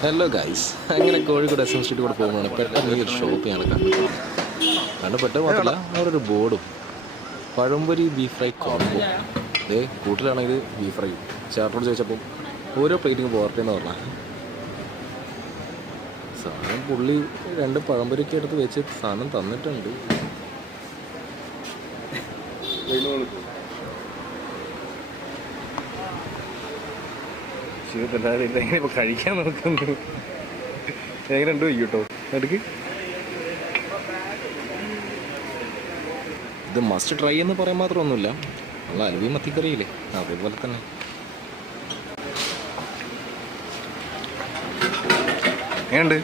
Hello guys, അങ്ങനെ Kozhikode S M street കൂടെ പോകുമ്പോഴാണ് പെട്ടെന്ന് ഈ ഒരു ഷോപ്പ് ഞാൻ കണ്ടു മാത്രമല്ല അവിടെ ഒരു ബോർഡും പഴംപൊരി ബീഫ് ഫ്രൈ കോംബോ. അതേ കൂട്ടിലാണെങ്കിൽ ബീഫ് ഫ്രൈ. ചേട്ടനോട് ചോദിച്ചപ്പം ഓരോ പ്ലേറ്റിങ് പോരട്ടെ എന്ന് പറഞ്ഞാൽ സാധനം പുള്ളി 2 പഴംപൊരിയൊക്കെ എടുത്ത് വെച്ച് സാധനം തന്നിട്ടുണ്ട്. എങ്ങനെ ഇപ്പൊ കഴിക്കാൻ നോക്കുന്നു? എങ്ങനെ ഉണ്ട് കേട്ടോ എടുക്ക്. ഇത് മസ്റ്റ് ട്രൈ എന്ന് പറയാൻ മാത്രമൊന്നുമില്ല. നമ്മൾ അലുവി മത്തിക്കറിയില്ലേ, അതേപോലെ തന്നെ. എങ്ങനെയുണ്ട്?